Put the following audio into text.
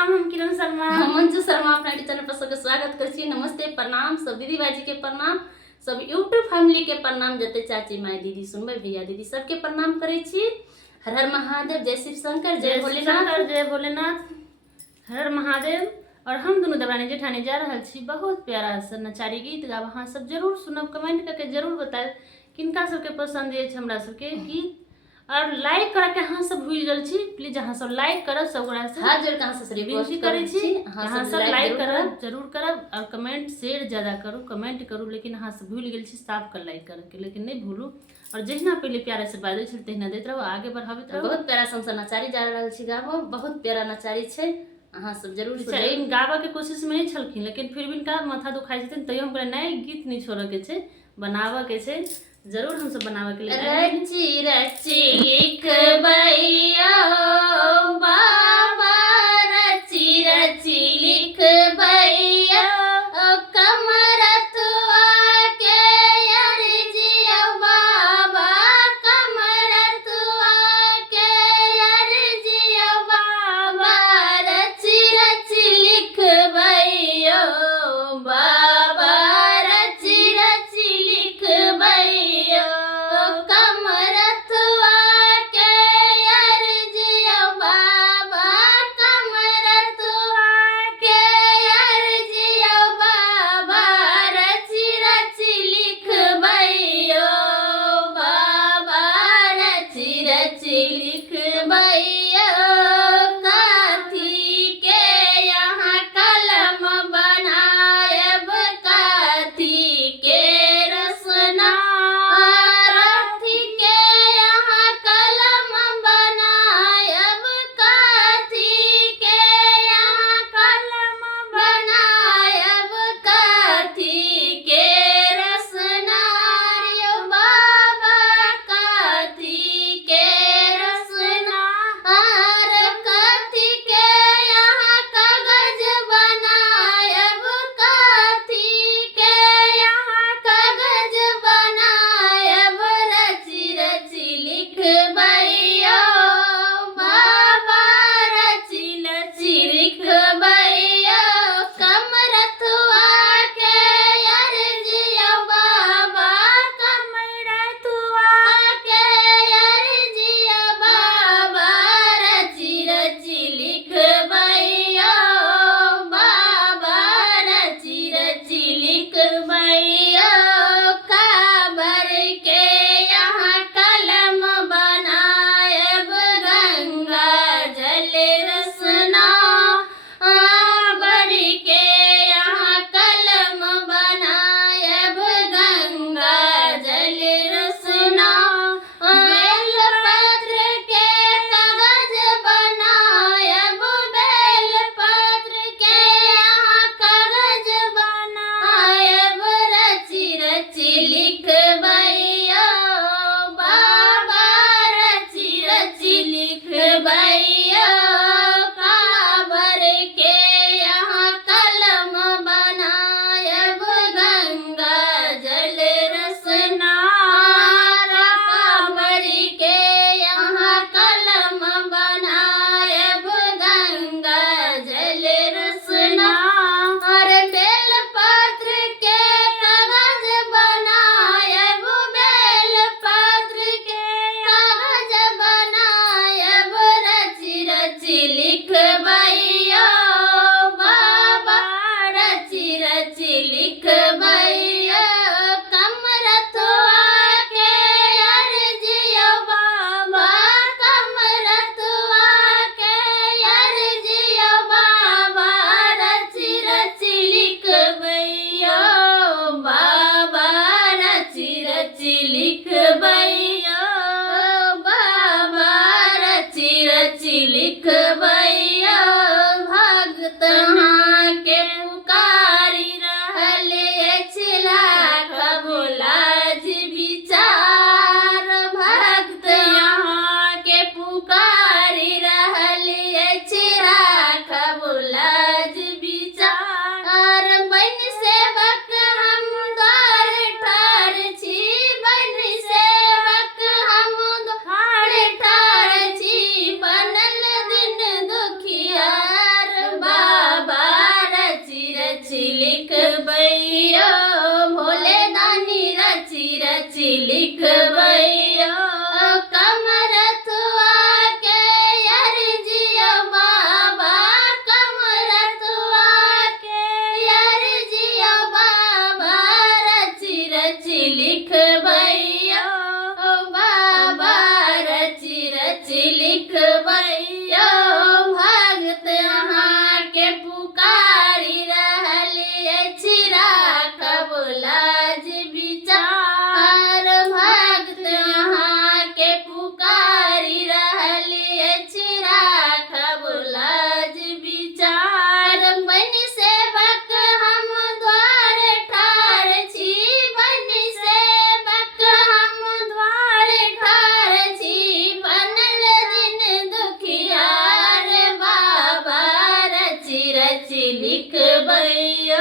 प्रणाम, हम किरण शर्मा, हम मंजू शर्मा अपना चैनल पर सबके स्वागत कर छी। नमस्ते, प्रणाम, सब दीदी भाईजी के प्रणाम, सब यूट्यूब फैमिली के प्रणाम, जते चाची माई दीदी सुनबे भैया दीदी सबके प्रणाम करे छी। हर हर महादेव, जय शिव शंकर, जय भोलेनाथ, जय भोलेनाथ, हर हर महादेव। और हम दोनों देवरानी जेठानी जा रहा छी बहुत प्यारा सा नचारी गीत गाब। अहाँ सब जरूर सुनब, कमेंट करके जरूर बताएब किनका सबके पसंद अछि हमरा सबके गीत। और लाइक करा के अहाँ सब भूल गेल छी, प्लीज अहाँ सब लाइक करब, सब गोरा से हाथ जोड़ के अहाँ सब रिक्वेस्ट करै छी। अहाँ सब लाइक करब, जरूर करब और कमेंट शेयर ज्यादा करू, कमेंट करू। लेकिन अहाँ सब भूल गेल छी साफ कर लाइक करे के, लेकिन नहीं भूलू। और जहिना पहले प्यार आशीर्वाद दै छी तहिना दैत रहू, आगे बढ़ाबैत रहू। बहुत प्यारा संसार नचारी जा रहल छी गाबो, बहुत प्यारा नचारी छै, अहाँ सब जरूर सुनबै। गाबा के कोशिश में नहीं छलखिन, लेकिन फिर भी इनका माथा दुखाई छथिन, तैयो हम कहले नहीं, गीत नहीं छोड़े के छै, बनावे के छै, जरूर हम सब बनावे के लिए रची रची लिखबैया बाबा, रची रची लिखबैया कमरतुआ के अर्जिया बाबा, कमरतुआ के अर्जिया बाबा, रची रची लिखबैया बाबा, रची रची लिखबैया कमरतुआ के अर्जिया बाबा, कमरतुआ के अर्जिया बाबा, रची रची लिखबैया बाबा, रची रची लिखबैया। काथी के यहाँ कलम बनायब, काथी के रसना, रथी के यहाँ कलम बनायब, काथी के यहाँ कलम बनायब, काथी के रसना रे बाबा, काथी के रसना, काथी के यहाँ कागज बनायब, काथी के यहाँ कागज बनायब, रची रची लिखबैया बाबा, रची रची लिखबैया कमरतुआ के अर्जिया बाबा, कमरतुआ के अर्जिया बाबा, रची रची लिखबैया बाबा, रची रची लिखबैया। काबर के यहाँ कलम बनायब, गंगा जल रसना, काबर के यहाँ कलम बनायब, गंगा जल रसना, बेलपत्र के कागज बनायब, बेलपत्र के यहाँ कागज बनायब, रची रची लिखबैया बाबा, रची रची लिखबैया। काबर के यहाँ कलम बनायब, गंगा जल रसना, काबर के यहाँ कलम बनायब, गंगा जल रसना, और बेलपत्र के कागज बनायब, बेलपत्र के कागज बनायब, रची रची लिखबैया बाबा, रची रची लिखबैया कमरतुआ के अर्जिया बाबा, कमरतुआ के अर्जिया बाबा, रची रची लिखबैया बाबा, रची रची लिखबैया बाबा, रची रची लिखबैया। भक्त हाँ के पुकारी रहल अछि लाख भुलाज विचार, भक्त यहाँ के पुकारी रहल अछि लाख भुलाज विचार, बन सेवक हम द्वार ठार छी, बन सेवक हम द्वार ठार छी, बनल दिन लिख भैया